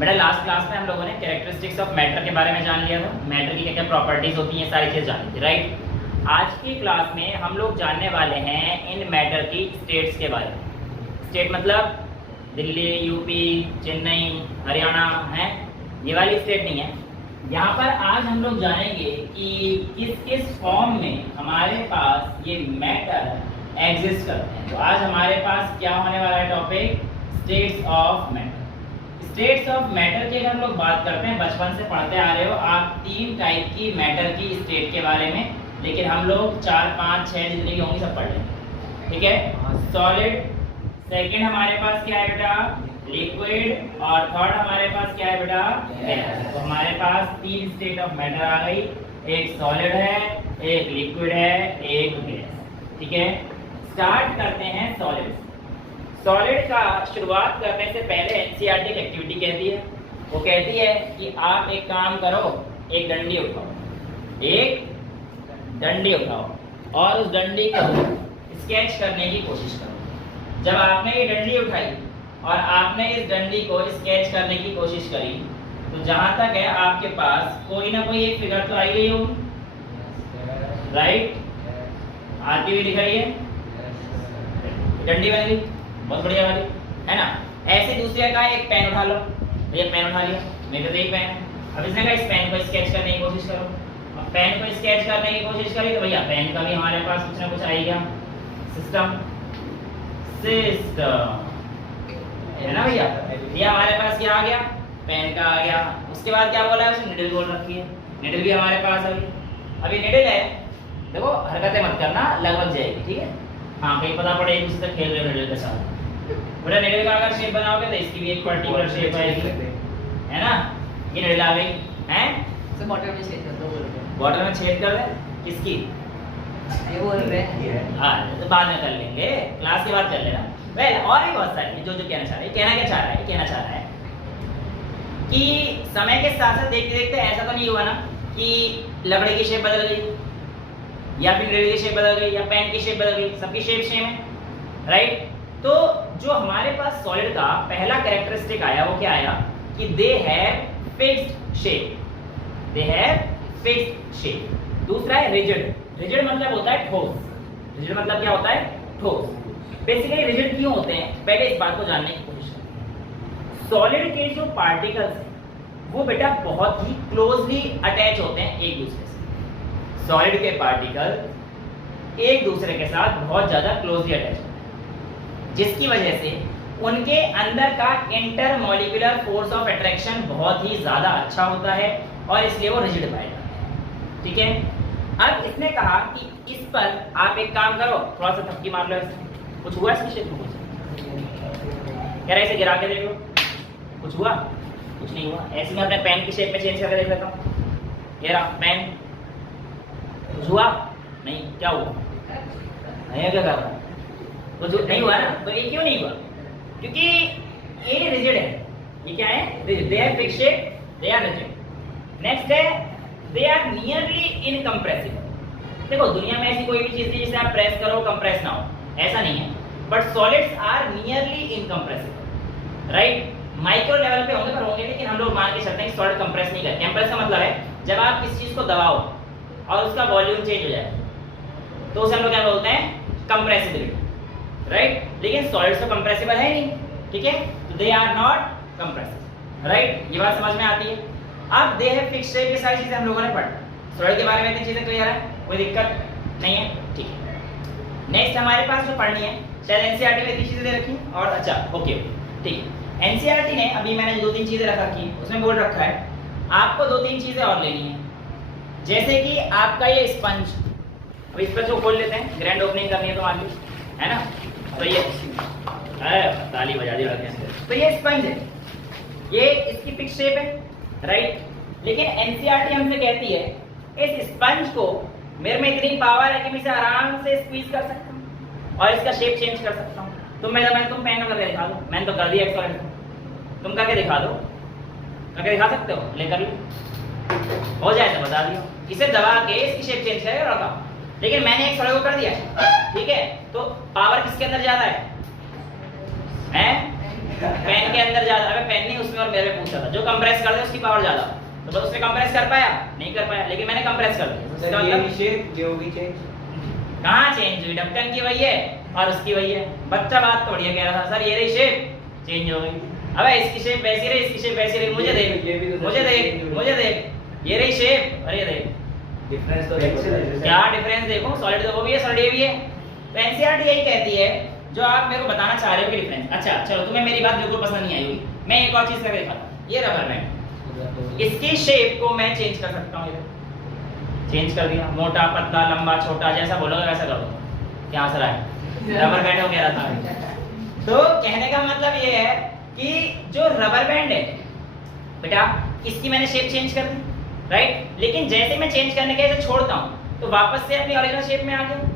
बेटा last class में हम लोगों ने कैरेक्टरिस्टिक्स ऑफ मैटर के बारे में जान लिया था, मैटर की क्या क्या प्रॉपर्टीज होती हैं, सारी चीज़ जानी थी, राइट। आज की क्लास में हम लोग जानने वाले हैं इन मैटर की स्टेट्स के बारे में। स्टेट मतलब दिल्ली, यूपी, चेन्नई, हरियाणा है, ये वाली स्टेट नहीं है। यहाँ पर आज हम लोग जानेंगे कि किस किस फॉर्म में हमारे पास ये मैटर एग्जिस्ट करते हैं। तो आज हमारे पास क्या होने वाला है topic, states of matter. States of matter की अगर हम लोग बात करते हैं, बचपन से पढ़ते आ रहे हो आप 3 टाइप की मैटर की स्टेट के बारे में, लेकिन हम लोग 4, 5, 6 जितनी भी होंगी सब पढ़ लेंगे, ठीक है। सॉलिड, सेकंड हमारे पास क्या है बेटा, लिक्विड, और थर्ड हमारे पास क्या है बेटा, गैस। तो हमारे पास 3 स्टेट ऑफ मैटर आ गई, एक सॉलिड है, एक लिक्विड है, एक गैस, ठीक है। स्टार्ट करते हैं सॉलिड। सॉलिड का शुरुआत करने से पहले एनसीईआरटी की एक्टिविटी कहती है, वो कहती है कि आप एक काम करो, एक डंडी उठाओ, एक डंडी उठाओ और उस डंडी को स्केच करने की कोशिश करो। जब आपने ये डंडी उठाई और आपने इस डंडी को स्केच करने की कोशिश करी, तो जहां तक है आपके पास कोई ना कोई एक फिगर तो आई गई होगी, राइट। आती हुई दिख रही है, डंडी बन गई, बहुत बढ़िया वाली है ना। ऐसे दूसरे का एक पेन उठा लो, भैया पेन उठा लिया, मेरे तो यही पेन है। अब इसने कहा इस पेन को स्केच करने की कोशिश करो। अब पेन को स्केच करने की कोशिश करी तो भैया पेन का भी हमारे पास कुछ ना कुछ आ गया, सिस्टम है ना भैया। ये हमारे पास क्या आ गया, पेन का आ गया। उसके बाद क्या बोला है, उसने निडल बोल रखी है, निडल भी हमारे पास आ गई। अभी निडल है, देखो हरकतें मत करना, लगभग जाएगी, ठीक है। हाँ, कहीं पता पड़े एक दूसरे से खेल रहे हो निडल के साथ। बेटा निडल का अगर शेप बनाओगे तो इसकी भी एक पर्टिकुलर शेप आएगी, है ना। ये निडल आ गई है, से बॉटल में छेद कर दो, बोल रहे हैं। बॉटल में छेद कर दे, किसकी, ये बोल रहे हैं। हाँ तो बाद में कर लेंगे, क्लास के बाद कर लेना। वेल और भी बहुत सारी जो कहना चाह रहे हैं। कहना क्या चाह रहा है, कहना चाह रहा है कि समय के साथ साथ देखते देखते ऐसा तो नहीं हुआ ना कि लकड़ी की शेप बदल गई या फिर निडल की शेप बदल गई या पेन की शेप बदल गई, सबकी शेप सेम है, राइट। तो जो हमारे पास सॉलिड का पहला कैरेक्टरिस्टिक आया वो क्या आया कि दे have fixed shape, they have fixed shape. दूसरा है रिजिड, रिजिड मतलब होता है ठोस, रिजिड मतलब क्या होता है, ठोस। बेसिकली रिजिड क्यों होते हैं, पहले इस बात को जानने की कोशिश करें। सॉलिड के जो पार्टिकल्स हैं वो बेटा बहुत ही क्लोजली अटैच होते हैं एक दूसरे से। सॉलिड के पार्टिकल एक दूसरे के साथ बहुत ज्यादा क्लोजली अटैच होते हैं, जिसकी वजह से उनके अंदर का इंटरमॉलिक्यूलर फोर्स ऑफ अट्रैक्शन बहुत ही ज्यादा अच्छा होता है और इसलिए वो रिजिड पाए जाते हैं, ठीक है। अब इसने कहा कि इस पर आप एक काम करो, थोड़ा सा थपकी मार लो, इसमें कुछ हुआ, इसकी शेप में कुछ कह रहे, इसे गिरा के देख लो, कुछ हुआ, कुछ नहीं हुआ। ऐसे मैं अपने पेन की शेप में चेंज करके देख लेता हूँ, ये रहा पेन, कुछ हुआ नहीं, क्या हुआ नहीं, क्या कर रहा, कुछ नहीं हुआ ना। तो ये क्यों नहीं हुआ, क्योंकि ये रिजिड है। ये क्या है, rigid, they have fixed shape, they are rigid. Next है दे आर नियरली इनकम्प्रेसिबल। देखो दुनिया में ऐसी कोई भी चीज नहीं जिसे आप प्रेस करो कंप्रेस ना हो, ऐसा नहीं है, but solids are nearly incompressible, right. Micro level पे होंगे पर होंगे, लेकिन हम लोग मान के चलते हैं कि सॉलिड कंप्रेस नहीं करते। कंप्रेस का मतलब है जब आप किसी चीज को दबाओ और उसका वॉल्यूम चेंज हो जाए तो उसे हम लोग क्या बोलते हैं, कंप्रेसिबिलिटी, राइट। लेकिन सॉलिड्स तो कंप्रेसिबल है नहीं, ठीक है, तो they are not compressible, right. ये बात समझ में आती है। अब दे हैव फिक्स्ड शेप, ये सारी चीजें हम लोगों ने पढ़ा, सॉलिड के बारे में इतनी चीजें क्लियर है, कोई दिक्कत नहीं है, ठीक है। नेक्स्ट हमारे पास जो पढ़नी है, शायद एनसीईआरटी में इतनी चीजें दे रखी हैं, और अच्छा ओके ठीक है। एनसीईआरटी ने अभी मैंने 2-3 चीजें रख रखी, उसमें बोल रखा है आपको 2-3 चीजें और लेनी है, जैसे कि आपका ये स्पंज। अब स्पंज को खोल लेते हैं, ग्रैंड ओपनिंग करनी है तो मान लीजिए, है ना। तो ये ताली बजा दी लड़के ने। तो ये स्पंज है, ये इसकी फिक्स शेप है, राइट। लेकिन एनसीईआरटी हमसे कहती है इस स्पंज को मेरे में इतनी पावर है कि मैं इसे आराम से स्क्वीज कर सकता हूँ और इसका शेप चेंज कर सकता हूँ। तो मैं तुम पेन करके दिखा दो, मैंने तो कर दिया एक्सपेरिमेंट, तुम करके दिखा दो, करके दिखा सकते हो, लेकर लो, हो जाए तो बता दियो। इसे दबा के इसकी शेप चेंज करेगा रखा, लेकिन मैंने एक सड़क को कर दिया, ठीक है। तो पावर किसके अंदर ज्यादा है पेन के अंदर ज्यादा, अबे पेन नहीं उसमें और मेरे में पूछा था, जो कंप्रेस कर दे उसकी पावर ज्यादा, तो बस उसने कंप्रेस कर पाया नहीं कर पाया, लेकिन मैंने कंप्रेस कर दिया। इसका मतलब शेप ये होगी चेंज, कहाँ चेंज हुई? ढक्कन की वही है और उसकी वही है। बच्चा बात तो बढ़िया कह रहा था, सर ये रही शेप चेंज हो गई। अबे इसकी शेप वैसी रही, इसकी शेप वैसी रही, मुझे देख, मुझे देख, मुझे देख, ये रही शेप और ये देख, डिफरेंस तो देखो क्या डिफरेंस देखो, सॉलिड तो वो भी है, सॉलिड ये भी है। तो एनसीईआरटी यही कहती है जो आप मेरे को बताना चाह रहे हो कि डिफरेंस। अच्छा चलो, तुम्हें मेरी बात बिल्कुल पसंद नहीं आई होगी, मैं एक और चीज करके दिखाता। ये रबर बैंड, इसकी शेप को मैं चेंज कर सकता हूँ, चेंज कर दिया, मोटा पतला लंबा छोटा जैसा बोलोगे वैसा कर दो, क्या हंस रहा है? रबर बैंड हो गया था। तो कहने का मतलब ये है कि जो रबर बैंड है बेटा, इसकी मैंने शेप चेंज कर दी, राइट, लेकिन जैसे मैं चेंज करने के इसे छोड़ता हूँ तो वापस से अपनी ओरिजिनल शेप में आ गया।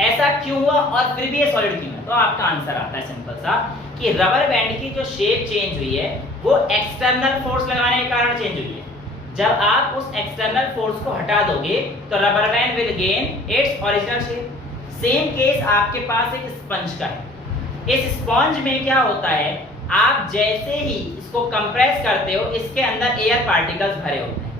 ऐसा क्यों हुआ और फिर भी ये सॉलिड क्यों है? तो आपका आंसर आता है सिंपल सा कि रबर बैंड की जो शेप चेंज हुई है वो एक्सटर्नल फोर्स लगाने के कारण चेंज हुई है। जब आप उस एक्सटर्नल फोर्स को हटा दोगे तो rubber band will gain its original shape. Same case आपके पास एक स्पंज का है। इस स्पंज में क्या होता है, आप जैसे ही इसको कंप्रेस करते हो इसके अंदर एयर पार्टिकल्स भरे होते हैं।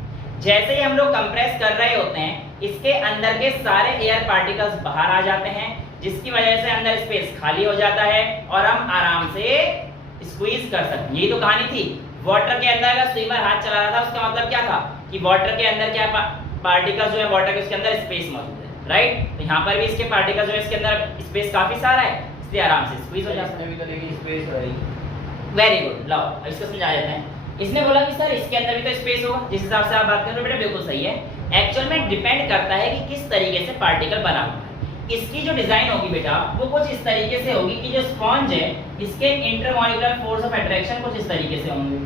जैसे ही हम लोग कंप्रेस कर रहे होते हैं इसके अंदर के सारे एयर पार्टिकल्स बाहर आ जाते हैं, जिसकी वजह से अंदर स्पेस खाली हो जाता है और हम आराम से स्क्वीज कर सकते हैं। यही तो कहानी थी। वाटर के अंदर अगर स्विमर हाथ चला रहा था उसका मतलब क्या था कि वाटर के अंदर क्या पार्टिकल्स जो है वाटर के उसके अंदर स्पेस मौजूद है, राइट। तो यहाँ पर भी इसके पार्टिकल्स जो है इसके अंदर स्पेस काफी सारा है, इसलिए आराम से स्क्वीज हो जाता है। तो लेकिन स्पेस है ही। वेरी गुड, लाओ अब इसको समझा देते हैं। इसने बोला कि सर इसके अंदर भी तो स्पेस होगा, जिस हिसाब से आप बात कर रहे हो बेटा बिल्कुल सही है। एक्चुअल में डिपेंड करता है कि किस तरीके से पार्टिकल बना हुआ है। इसकी जो डिजाइन होगी बेटा वो कुछ इस तरीके से होगी कि जो स्पॉन्ज है इसके इंटरमॉलिक्यूलर फोर्स ऑफ अट्रैक्शन कुछ इस तरीके से होंगे,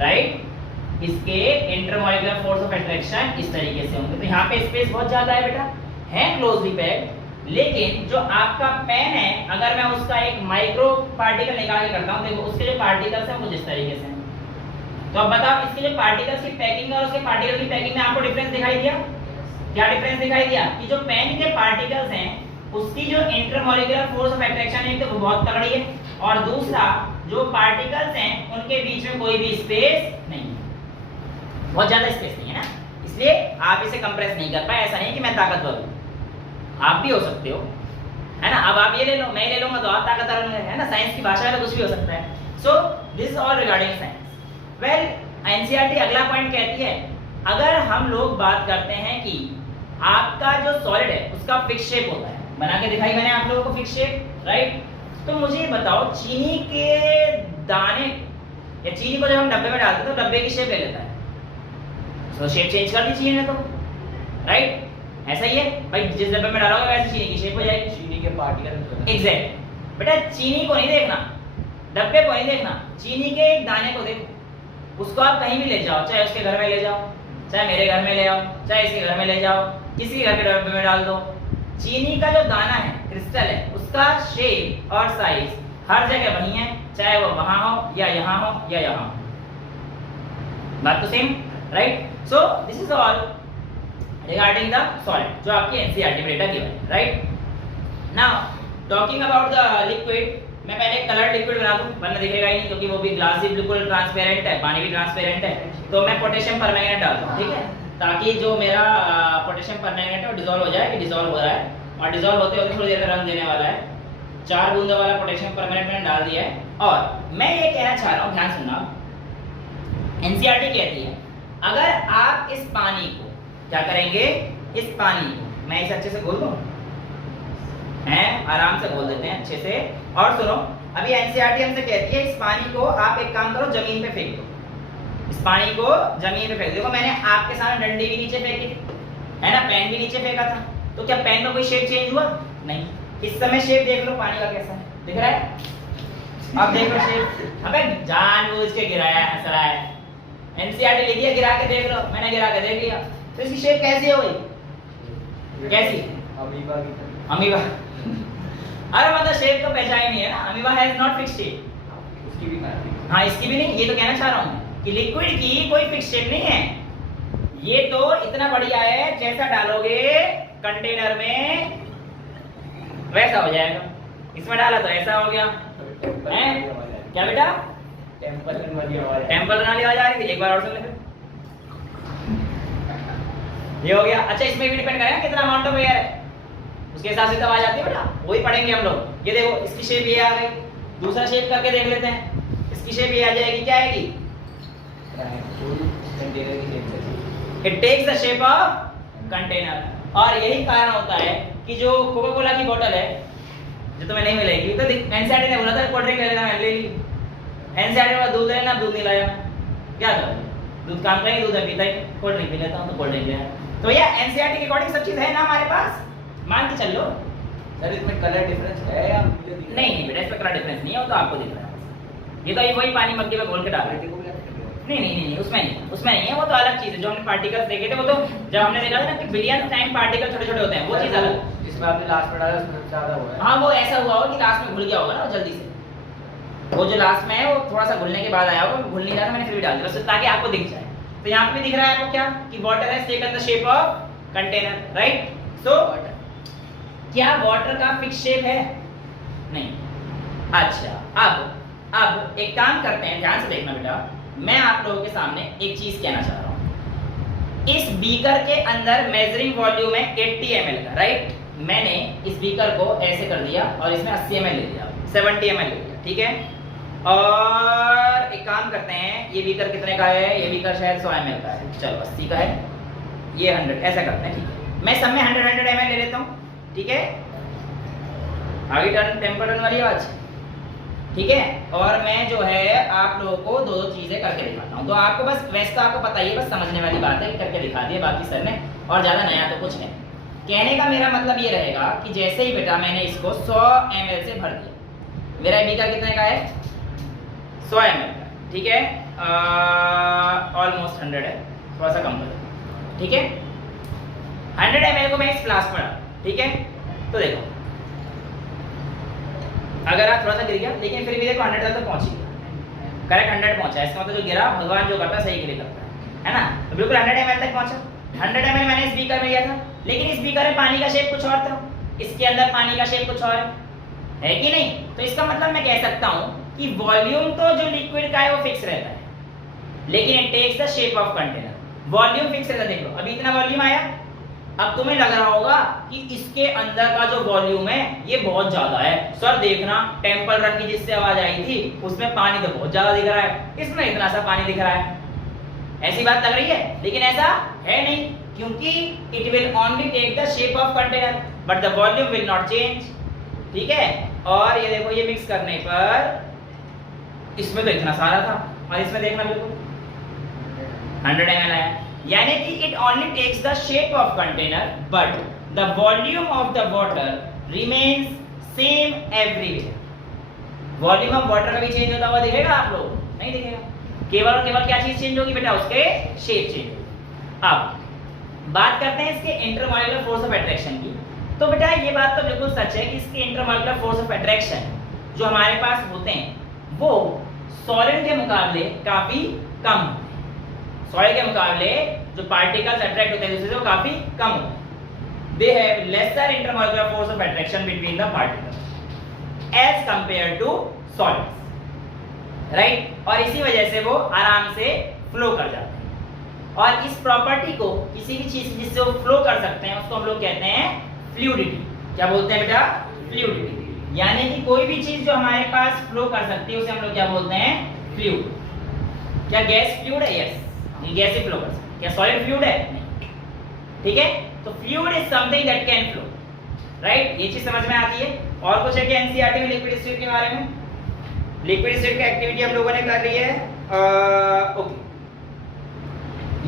राइट। इसके इंटरमॉलिक्यूलर फोर्स ऑफ अट्रैक्शन इस तरीके से होंगे। तो यहाँ पे स्पेस बहुत ज्यादा है बेटा, है क्लोजली पैक्ड। लेकिन जो आपका पेन है अगर मैं उसका एक माइक्रो पार्टिकल निकाल के करता हूँ, देखो उसके जो पार्टिकल्स हैं कुछ इस तरीके से हैं। तो अब बताओ इसके जो पार्टिकल्स की पैकिंग और उसके पार्टिकल की पैकिंग में आपको डिफरेंस दिखाई दिया? क्या डिफरेंस दिखाई दिया कि जो पेन के पार्टिकल्स हैं उसकी जो इंटरमॉलिक्यूलर फोर्स ऑफ अट्रैक्शन है तो वो बहुत तगड़ी है, और दूसरा जो पार्टिकल्स हैं उनके बीच में कोई भी स्पेस नहीं है, बहुत ज्यादा स्पेस नहीं है ना, इसलिए आप इसे कंप्रेस नहीं कर पाए। ऐसा नहीं कि मैं ताकतवर हूँ, आप भी हो सकते हो, है ना। अब आप ये ले लो, मैं ले लूंगा तो आप ताकतवर होंगे, है ना। साइंस की भाषा में कुछ भी हो सकता है। So this is all regarding science. Well NCERT अगला पॉइंट कहती है अगर हम लोग बात करते हैं कि आपका जो सॉलिड है उसका फिक्स शेप होता है, बना के दिखाई मैंने आप लोगों को फिक्स शेप, राइट। तो मुझे ये बताओ चीनी के दाने या चीनी को जब हम डब्बे में डालते हैं तो डब्बे की शेप ले लेता है, तो शेप चेंज कर दी चीनी ने, तो राइट ऐसा ही है भाई, जिस डब्बे में डालोगे वैसे चीनी की शेप हो जाएगी। चीनी के पार्टिकल एग्जैक्ट बेटा, चीनी को नहीं देखना, डब्बे को नहीं देखना, चीनी के एक दाने को देखो। उसको आप कहीं भी ले जाओ, चाहे उसके घर में ले जाओ, चाहे मेरे घर में ले आओ, चाहे इसके घर में ले जाओ, किसी घर के डब्बे में डाल दो, चीनी का जो दाना है क्रिस्टल है उसका शेप और साइज हर जगह वही है, चाहे वो वहां हो या यहाँ हो या यहाँ हो, बात तो same, right. So this is all regarding the solid जो आपकी एनसीईआरटी में डेटा गिवन है, right. Now talking about the liquid, मैं पहले कलर लिक्विड बना दूं वरना दिखेगा ही नहीं, क्योंकि वो भी ग्लास ही बिल्कुल ट्रांसपेरेंट है, पानी भी ट्रांसपेरेंट है। तो मैं पोटेशियम परमैंगनेट डालता हूं, ठीक है, ताकि जो मेरा पोटेशियम परमैंगनेट है वो डिसॉल्व हो जाए, कि डिसॉल्व हो रहा है, और डिसॉल्व होते होते थोड़ी देर में रंग देने वाला है। 4 बूंदों वाला पोटेशियम परमैंगनेट मैंने डाल दिया है। और मैं ये कहना चाह रहा हूं, ध्यान सुनना, एनसीईआरटी कहती है अगर आप इस पानी को क्या करेंगे, इस पानी को मैं इसे अच्छे से घोल दूं, हैं आराम से घोल देते हैं अच्छे से। और सुनो, अभी एनसीईआरटी हमसे कहती है इस पानी को आप एक काम करो जमीन पे फेंक दो, इस पानी को जमीन पे फेंक दो। देखो मैंने आपके सामने डंडी भी नीचे फेंकी थी, है ना, पेन भी नीचे फेंका था, तो क्या पेन में कोई शेप चेंज हुआ? नहीं। इस समय शेप देख लो पानी का कैसा है, दिख रहा है? अब देख लो शेप, अबे जानबूझ के गिराया, हंस रहा है। एनसीईआरटी लिख दिया गिरा के देख लो, मैंने गिरा के देख लिया, तो इसकी शेप कैसी हो गई? कैसी? अमीबा की तरह। अमीबा अरे मतलब शेप तो पहचान ही नहीं है ना, amoeba has not fix shape. उसकी भी नहीं। हाँ इसकी भी नहीं, ये तो कहना चाह रहा हूँ कि लिक्विड की कोई फिक्स शेप नहीं है, ये तो इतना बढ़िया है जैसा डालोगे कंटेनर में वैसा हो जाएगा, इसमें डाला तो ऐसा हो गया, हैं? क्या बेटा? टेम्पल रन वाली आवाज है। टेम्पल रन वाली आवाज आ रही थी, एक बार और सुन ले फिर। ये हो गया। अच्छा इसमें भी डिपेंड करेगा कितना अमाउंट ऑफ एयर है, उसके हिसाब से तो आवाज आती है बेटा, वही पढ़ेंगे हम लोग। ये देखो इसकी शेप ये आ गई, दूसरा शेप करके देख लेते हैं। इसकी शेप ये आ जाएगी, क्या आएगी? कंटेनर की शेप से। It takes the shape of container. और यही कारण होता है कि जो कोका कोला की बोतल है जो तुम्हें नहीं मिलेगी, तो एनसीईआरटी ने बोला था कोल्ड ड्रिंक ले लेना, मैंने ले ली। एनसीईआरटी ने बोला दूध लेना, दूध नहीं लाया, क्या करूं? दूध काम करेंगे, दूध पीता ही, कोल्ड ड्रिंक पी लेता हूं तो कोल्ड ड्रिंक ले आया। तो ये एनसीईआरटी के अकॉर्डिंग सब चीज है ना हमारे पास, मान के चल लो। सर इसमें कलर डिफरेंस है या मुझे दिख रहा है? नहीं बेटा इसमें कलर डिफरेंस नहीं है, वो तो आपको दिख रहा है। ये तो ये वही पानी मग्गे में घोल के डाल रहे थे। नहीं उसमें नहीं है, वो तो अलग चीज है। जो हमने पार्टिकल्स देखे थे वो तो जब हमने देखा था ना कि बिलियन टाइम पार्टिकल छोटे छोटे होते हैं, वो चीज अलग। जिसमें आपने लास्ट में डाला उसमें ज्यादा हुआ है। हाँ वो ऐसा हुआ होगा कि लास्ट में घुल गया होगा ना जल्दी से, वो जो लास्ट में है वो थोड़ा सा घुलने के बाद आया होगा, घुल नहीं रहा था मैंने फिर भी डाल दिया ताकि आपको दिख जाए। तो यहाँ पे भी दिख रहा है आपको क्या कि water has taken the shape of container, right? So क्या वाटर का फिक्स शेप है? नहीं। अच्छा अब एक काम करते हैं, ध्यान से देखना बेटा, मैं आप लोगों के सामने एक चीज कहना चाह रहा हूं। इस बीकर के अंदर मेजरिंग वॉल्यूम है 80 ml का, राइट? मैंने इस बीकर को ऐसे कर दिया और इसमें 80 ml ले लिया, 70 ml ले लिया, ठीक है? और एक काम करते हैं, ये बीकर कितने का है? ये बीकर शायद 100 ml का है, चलो 80 का है, ये 100, ऐसा करते हैं, ठीक है? मैं सब में 100 ml ले लेता हूँ, ठीक है? आगे टर्न टेम्पल रन वाली आवाज, ठीक है? और मैं जो है आप लोगों को दो चीजें करके दिखाता हूँ। तो आपको बस वैसे तो आपको पता ही है, बस समझने वाली बात है कि करके दिखा दिए बाकी सर ने, और ज्यादा नया तो कुछ नहीं। कहने का मेरा मतलब ये रहेगा कि जैसे ही बेटा मैंने इसको 100 ml से भर दिया, मेरा बीकर कितने का है? 100 ml का, ठीक है? ऑलमोस्ट 100 है, थोड़ा सा कम कर, ठीक है? 100 ml को मैं इस फ्लास्क में डाला, ठीक है? तो देखो अगर आप थोड़ा सा गिर गया, लेकिन फिर भी देखो 100 तक तो पहुंच गया, करेक्ट 100 पहुंचा। इसका मतलब जो गिरा भगवान जो करता है सही के लिए करता है ना? तो बिल्कुल 100 ml तक पहुंचा। 100 ml मैंने इस बीकर में लिया था, लेकिन इस बीकर में पानी का शेप कुछ और था, इसके अंदर पानी का शेप कुछ और है कि नहीं? तो इसका मतलब मैं कह सकता हूं कि वॉल्यूम तो जो लिक्विड का है वो फिक्स रहता है, लेकिन it takes the shape of container. Volume fix रहता है। देख लो अभी इतना वॉल्यूम आया, अब तुम्हें लग रहा होगा कि इसके अंदर का जो वॉल्यूम है ये बहुत ज्यादा है। सर देखना टेम्पल रन की जिससे आवाज आई थी उसमें पानी तो बहुत ज्यादा दिख रहा है, इसमें इतना सा पानी दिख रहा है, ऐसी बात लग रही है, लेकिन ऐसा है नहीं, क्योंकि it will only take the shape of container but the volume will not change, ठीक है? और ये देखो ये मिक्स करने पर इसमें तो इतना सारा था और इसमें देखना बिल्कुल 100 ml आया, यानी कि it only takes the shape of container but the volume of the water remains same everywhere. Volume of water का भी चेंज होता हुआ दिखेगा आप लोग? नहीं दिखेगा। केवल और केवल क्या चीज चेंज होगी बेटा? उसके शेप चेंज होगी। अब बात करते हैं इसके इंटरमॉलिक्यूलर फोर्स ऑफ अट्रैक्शन की। तो बेटा ये बात तो बिल्कुल सच है कि इसके इंटरमॉलिक्यूलर फोर्स ऑफ अट्रैक्शन जो हमारे पास होते हैं वो सॉलिड के मुकाबले काफी कम होते हैं। सॉलिड के मुकाबले जो पार्टिकल्स अट्रैक्ट होते हैं दूसरे से वो काफी कम होते हैं। They have lesser intermolecular force of attraction between the particles as compared to solids, right? और इसी वजह से वो आराम से फ्लो कर जाते हैं। और इस प्रॉपर्टी को किसी भी चीज जिससे वो फ्लो कर सकते हैं उसको हम लोग कहते हैं फ्लूइडिटी। क्या बोलते हैं बेटा? फ्लूइडिटी। यानी कि कोई भी चीज जो हमारे पास फ्लो कर सकती है उसे हम लोग क्या बोलते हैं? फ्लूइड। क्या गैस फ्लूइड है? यस, ये गैस ही फ्लो कर सकती है। क्या सॉलिड फ्लूइड है? नहीं, ठीक है? तो fluid is something that can flow, right? ये चीज समझ में आती है। और कुछ है कि एनसीईआरटी में लिक्विड स्टेट के बारे में? लिक्विड स्टेट की एक्टिविटी हम लोगों ने कर ली है। ओके,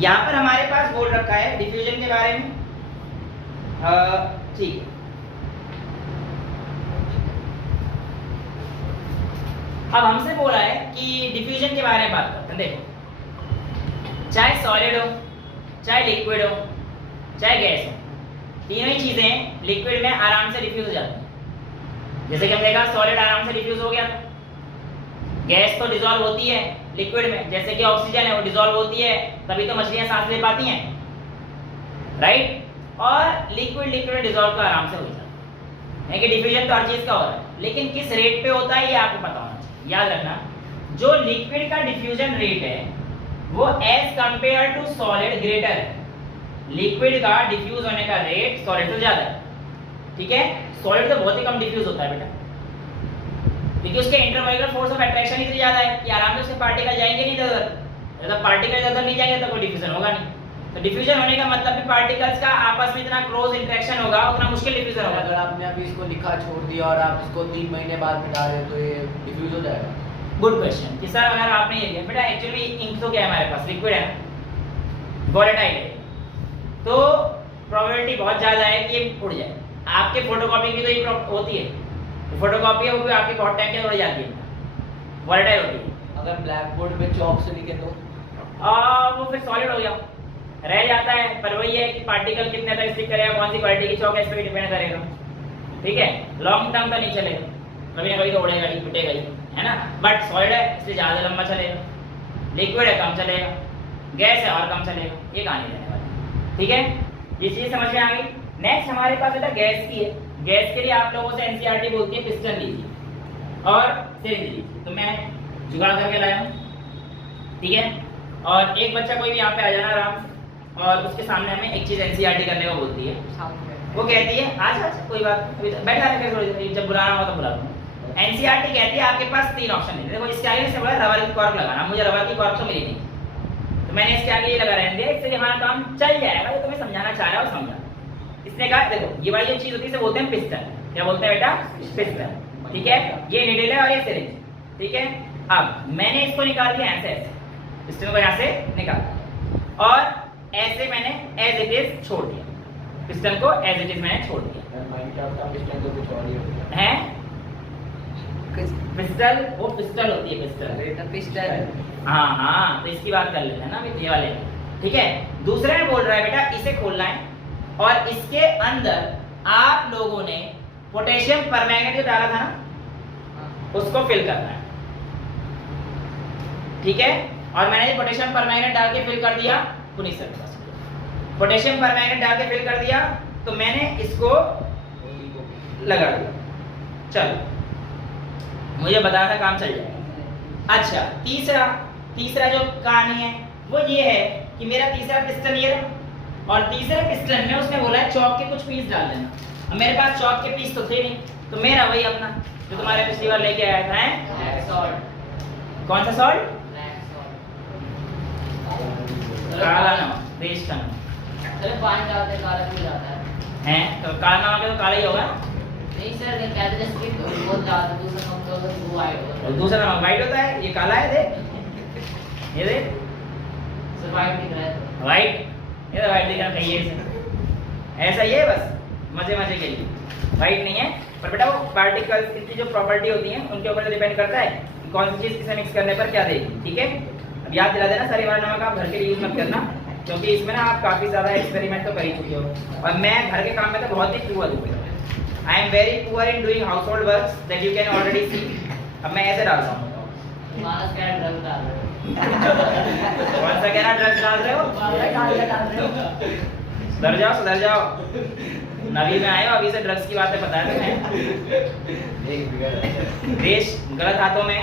यहाँ पर हमारे पास बोल रखा है डिफ्यूजन के बारे में, ठीक है? अब हमसे बोला है कि डिफ्यूजन के बारे में बात करते हैं। देखो, चाहे सॉलिड हो, चाहे लिक्विड हो, चाहे गैस हो, तीनों ही चीजें लिक्विड में आराम से डिफ्यूज हो जाती हैं। जैसे कि हम देखा सॉलिड आराम से डिफ्यूज हो गया था, गैस तो डिसॉल्व होती है लिक्विड में, जैसे कि ऑक्सीजन है वो डिसॉल्व होती है, तभी तो मछलियां सांस ले पाती हैं, राइट? और लिक्विड में डिसॉल्व तो आराम से हो जाता है कि डिफ्यूजन तो हर चीज का हो रहा है, लेकिन किस रेट पे होता है ये आपको पता होना चाहिए। याद रखना जो लिक्विड का डिफ्यूजन रेट है वो as compared to solid greater है। लिक्विड का डिफ्यूज होने का रेट सॉलिड से ज्यादा है, ठीक है। सॉलिड तो बहुत ही कम डिफ्यूज होता है बेटा, क्योंकि उसके इंटरमोलिकुलर फोर्स ऑफ अट्रैक्शन इतनी ज्यादा है कि आराम से उसके पार्टिकल जाएंगे नहीं इधर। जब पार्टिकल इधर नहीं जाएंगे तो कोई डिफ्यूजन होगा नहीं। तो डिफ्यूजन होने का मतलब भी पार्टिकल्स का आपस में इतना क्लोज इंटरेक्शन होगा, उतना मुश्किल डिफ्यूजन होगा। अगर आपने अभी इसको लिखा छोड़ दिया और आप इसको 3 महीने बाद मिटा रहे तो ये डिफ्यूज हो जाएगा। गुड क्वेश्चन कि सर अगर आपने ये किया बेटा, एक्चुअली इंक तो क्या है हमारे पास, लिक्विड है ना, वोलेटाइल है, तो प्रोबेबिलिटी बहुत ज्यादा है कि ये उड़ जाए। आपके फोटोकॉपी की तो ये होती है, फोटोकॉपी है वो भी आपकी बहुत टाइम के उड़ जाती है, वोलेटाइल होती है। अगर ब्लैक बोर्ड पे चॉक से लिखे तो वो फिर सॉलिड हो गया, रह जाता है। पर वही है कि पार्टिकल कितने तक स्टिक करेगा, कौन सी क्वालिटी की चॉक है, इस पे डिपेंड करेगा, ठीक है। लॉन्ग टर्म तो नहीं चलेगा, कभी ना कभी तो उड़ेगा ही, टूटेगा ही, है ना। बट सॉलिड है इसलिए ज्यादा लंबा चलेगा, लिक्विड है कम चलेगा, गैस है और कम चलेगा, ये कहानी रहने वाली, ठीक है। ये चीज समझ में आ गई। नेक्स्ट हमारे पास बेटा गैस की है। गैस के लिए आप लोगों से एनसीईआरटी बोलती है पिस्टन लीजिए और सिरिंज लीजिए, तो मैं जुगाड़ करके लाया हूँ, ठीक है। और एक बच्चा कोई भी यहाँ पे आ जाना आराम से, और उसके सामने हमें एक चीज एनसीईआरटी करने को बोलती है। वो कहती है आज आज कोई बात अभी बैठा है, थोड़ी देर जब बुलाना हो तो बुला लूंगा। एनसीईआरटी कहती है आपके पास 3 ऑप्शन है। देखो इसके आगे से बोला रबर की कॉर्क लगाना, मुझे रबर की कॉर्क तो मिली नहीं, तो मैंने इसके आगे ये लगा रहने दिया, इससे हमारा काम चल जाएगा। जो तुम्हें समझाना चाह रहा है समझा। इसने कहा देखो ये वाली जो चीज होती है इसे बोलते हैं पिस्टन। क्या बोलते हैं बेटा? पिस्टन, ठीक है। ये निडल है और ये सिरिंज, ठीक है। अब मैंने इसको निकाल दिया ऐसे, पिस्टन को यहाँ से निकाल और ऐसे मैंने एज इट इज छोड़ दिया, पिस्टन को एज इट इज मैंने छोड़ दिया। माइनक्राफ्ट का पिस्टन तो कुछ और ही होता है पिस्टल, वो पिस्टल होती है पिस्टल, पिस्टन। हाँ हाँ, तो इसकी बात कर लेते हैं ना अभी ये वाले, ठीक है। दूसरे में बोल रहा है बेटा इसे खोलना है और इसके अंदर आप लोगों ने पोटेशियम परमैंगनेट जो डाला था ना उसको फिल करना है, ठीक है। और मैंने पोटेशियम परमैंगनेट डाल के फिल कर दिया, पुनीत सर के पास पोटेशियम परमैंगनेट डाल के फिल कर दिया, तो मैंने इसको लगा दिया। चलो मुझे बताया था काम चल जाएगा। अच्छा तीसरा जो कहानी है वो ये है कि मेरा तीसरा पिस्टन ये रहा और तीसरे पिस्टन में उसने बोला है चौक के कुछ पीस डाल देना। अब मेरे पास चौक के पीस तो थे नहीं, तो मेरा वही अपना जो तुम्हारे पिछली बार लेके आया था है, कौन सा सॉल्ट? काला नमक, देश का नमक। अरे पानी डालते काला भी जाता है। हैं तो काला नमक है तो काला ही होगा। नहीं सर, ये कहते हैं इसकी बहुत ज्यादा दूसरा नमक तो वो वाइट होता और है। दूसरा नमक वाइट होता है, ये काला है। देख ये देख सर वाइट दिख रहा है। वाइट, ये तो वाइट दिखना चाहिए इसे, ऐसा ही है बस मजे मजे के लिए, वाइट नहीं है। पर बेटा वो पार्टिकल्स की जो प्रॉपर्टी होती है उनके ऊपर डिपेंड करता है कि कौन सी चीज किसे मिक्स करने पर क्या देगी, ठीक है। अब याद दिला देना सारी वाला नमक आप घर के लिए यूज मत करना, क्योंकि इसमें ना आप काफी ज्यादा एक्सपेरिमेंट तो कर ही चुके हो और मैं घर के काम में तो बहुत ही पुअर हूँ। I am very poor in doing household works that you can already see. अब मैं ऐसे डाल रहा हूँ, मानस क्या ड्रग डाल रहे कौन सा कहना ड्रग्स डाल रहे हो? हो। सुधर जाओ नवी में आए हो, अभी से ड्रग्स की बातें बता रहे हैं। देश गलत हाथों में,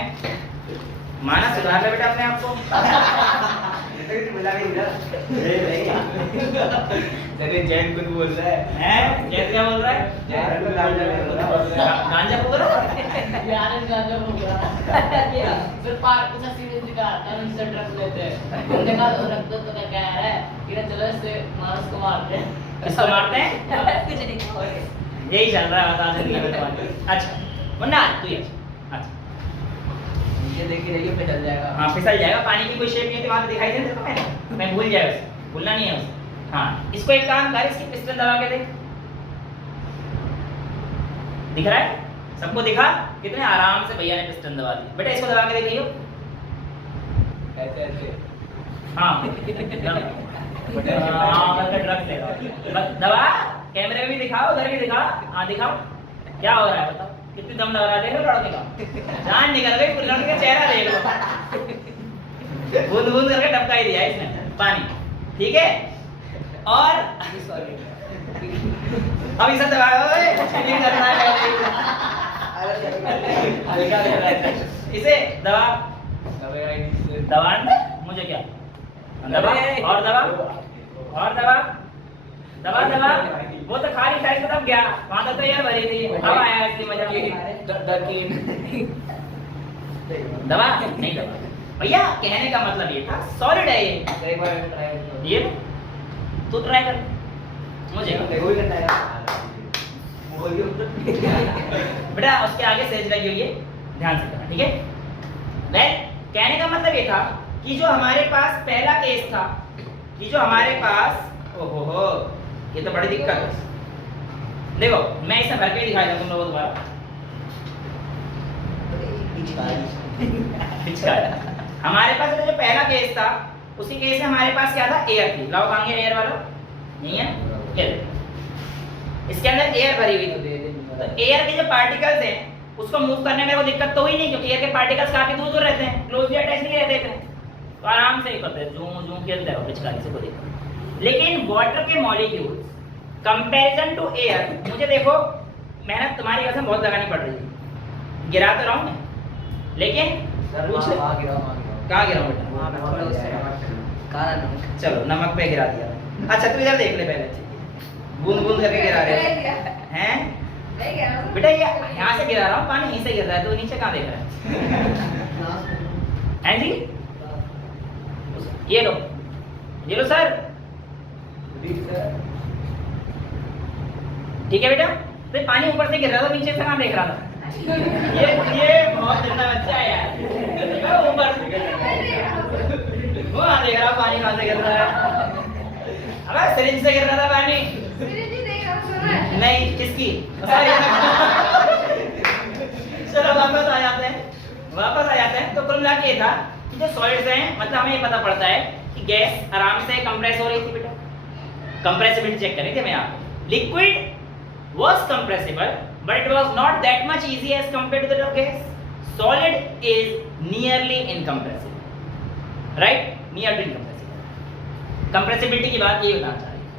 माना सुधार ले बेटा अपने आप को। जैन कुछ बोल रहा है। जैन क्या बोल रहा है? गांजा फूक रहा है? यार इस गांजा हो गया। फिर पार्क में सीरीज दिखाता है, उनसे ड्रग्स लेते हैं। उनके बाद रख दो तो क्या कह रहा है कि चलो इससे मानस को मारते हैं। किसको मारते हैं? कुछ नहीं, यही चल रहा है बता जिंदगी में तुम्हारी। अच्छा मुन्ना तू ये अच्छा ये देखिए देखिए फिसल जाएगा। हाँ फिसल जाएगा, पानी की कोई शेप नहीं है तो वहाँ पे दिखाई देता है तो मैं भूल जाए उसे, भूलना नहीं है उसे। हाँ इसको एक काम कर, इसकी पिस्टन दबा के देख, दिख रहा है सबको? दिखा कितने आराम से भैया ने पिस्टन दबा दी। बेटा इसको दबा के देखियो, ऐसे ऐसे हाँ ड्रग्स लेगा, दबा कैमरे में भी दिखाओ, उधर भी दिखा, हाँ दिखाओ क्या हो रहा है बताओ, कितनी दम लग रहा है, देख लो लड़के का जान निकल गई, पूरे लड़के का चेहरा देख लो, बूंद बूंद करके टपका ही दिया इसने पानी, ठीक है। और अब इसे दबाओ, इसे दबा, गया इससे। दबा अंदर, मुझे क्या दबा, और दबा, और दबा, दबा दबा। वो तो खाली साइड में दब गया, वहां तो एयर भरी थी, अब आया इसलिए मजा दबा नहीं दबा। भैया कहने का मतलब ये था सॉलिड है ये। एक बार ट्राई करो। ये तू ट्राई कर, मुझे देखो ही करता है। बेटा उसके आगे सेज लगी हुई है, ध्यान से करना, ठीक है। वेल कहने का मतलब ये था कि जो हमारे पास पहला केस था, कि जो हमारे पास ओहो हो, ये तो बड़ी दिक्कत है। देखो मैं इसे भर के दिखाई दूं तुम लोगों को दोबारा। हमारे पास जो पहला केस था, उसी केस में हमारे पास क्या था, एयर थी। लाओ कहां गया एयर वाला, नहीं है एयर, इसके अंदर एयर भरी हुई थी। तो एयर के जो पार्टिकल्स हैं उसको मूव करने में कोई दिक्कत तो हुई नहीं, क्योंकि एयर के पार्टिकल्स काफी दूर दूर रहते हैं, क्लोजली अटैच नहीं रहते इतने, तो आराम से ही करते हैं, जूम जूम खेलते रहो पिचकारी से, कोई दिक्कत नहीं। लेकिन वाटर के मॉलिक्यूल्स कंपैरिजन टू एयर, मुझे देखो मेहनत तुम्हारी कसम बहुत लगानी पड़ रही है, गिरा तो रहा हूं मैं, लेकिन कुछ कहाँ गिरा बेटा, काला नमक। चलो नमक पे गिरा दिया। अच्छा तू इधर देख ले पहले, बूंद बूंद करके गिरा रहे हैं बेटा, ये यहाँ से गिरा रहा हूँ, पानी यहीं से गिर रहा है, तो नीचे कहाँ देख रहा है हैं जी। ये लो सर, ठीक है बेटा। तो पानी ऊपर से गिर रहा था, नीचे से कहाँ देख रहा था। ये बहुत जिंदा बच्चा है यार, ऊपर वो देख रहा पानी कहाँ से गिर रहा है। अबे सिरिंज से गिर रहा था पानी, नहीं किसकी। चलो वापस आ जाते हैं। तो कुल मिला के ये था कि जो सॉलिड्स हैं, मतलब हमें ये पता पड़ता है कि गैस आराम से कंप्रेस हो रही थी बेटा, कंप्रेसिबिलिटी चेक करी थी मैं यहाँ। Liquid was compressible but it was not that much easy as compared to the gas. Solid is nearly incompressible, right? Nearly incompressible. Compressibility की बात ये बताना चाह रही है।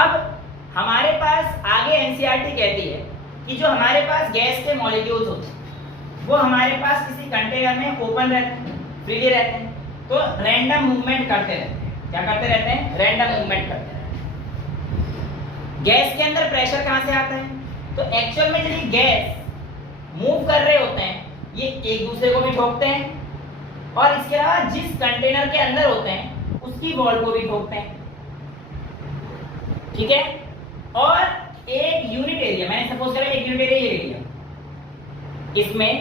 अब हमारे पास आगे एनसीईआरटी कहती है कि जो हमारे पास गैस के मॉलिक्यूल्स होते हैं वो हमारे पास किसी कंटेनर में ओपन रहते हैं, फ्रीली रहते हैं, तो रैंडम मूवमेंट करते रहते हैं। क्या करते रहते हैं? रैंडम मूवमेंट करते हैं। गैस के अंदर प्रेशर कहां से आता है? तो एक्चुअल में जब गैस मूव कर रहे होते हैं, ये एक दूसरे को भी ठोकते हैं और इसके अलावा जिस कंटेनर के अंदर होते हैं उसकी वॉल को भी ठोकते हैं, ठीक है। और एक यूनिट एरिया, मैंने सपोज करा एक यूनिट एरिया ये ले लिया, इसमें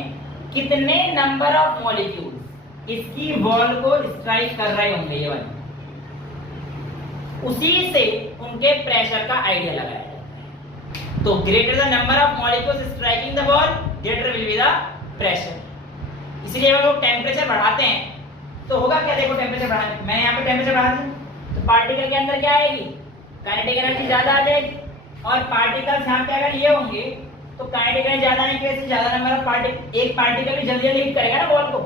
कितने नंबर ऑफ मॉलिक्यूल्स इसकी वॉल को स्ट्राइक कर रहे होंगे, ये वाले, उसी से उनके प्रेशर का आइडिया लगाया जाता है। तो greater the number of molecules striking the ball, greater will be the pressure. इसलिए जब लोग टेम्परेचर बढ़ाते हैं तो होगा क्या, देखो टेम्परेचर बढ़ाने, मैंने यहाँ पे टेम्परेचर बढ़ा दिया तो पार्टिकल के अंदर क्या आएगी, काइनेटिक एनर्जी ज्यादा आ जाएगी। और पार्टिकल्स यहाँ पे अगर ये होंगे तो काइनेटिक एनर्जी ज्यादा आने की वजह से ज्यादा नंबर ऑफ पार्टिकल, एक पार्टिकल भी जल्दी जल्दी हिट करेगा ना बॉल को,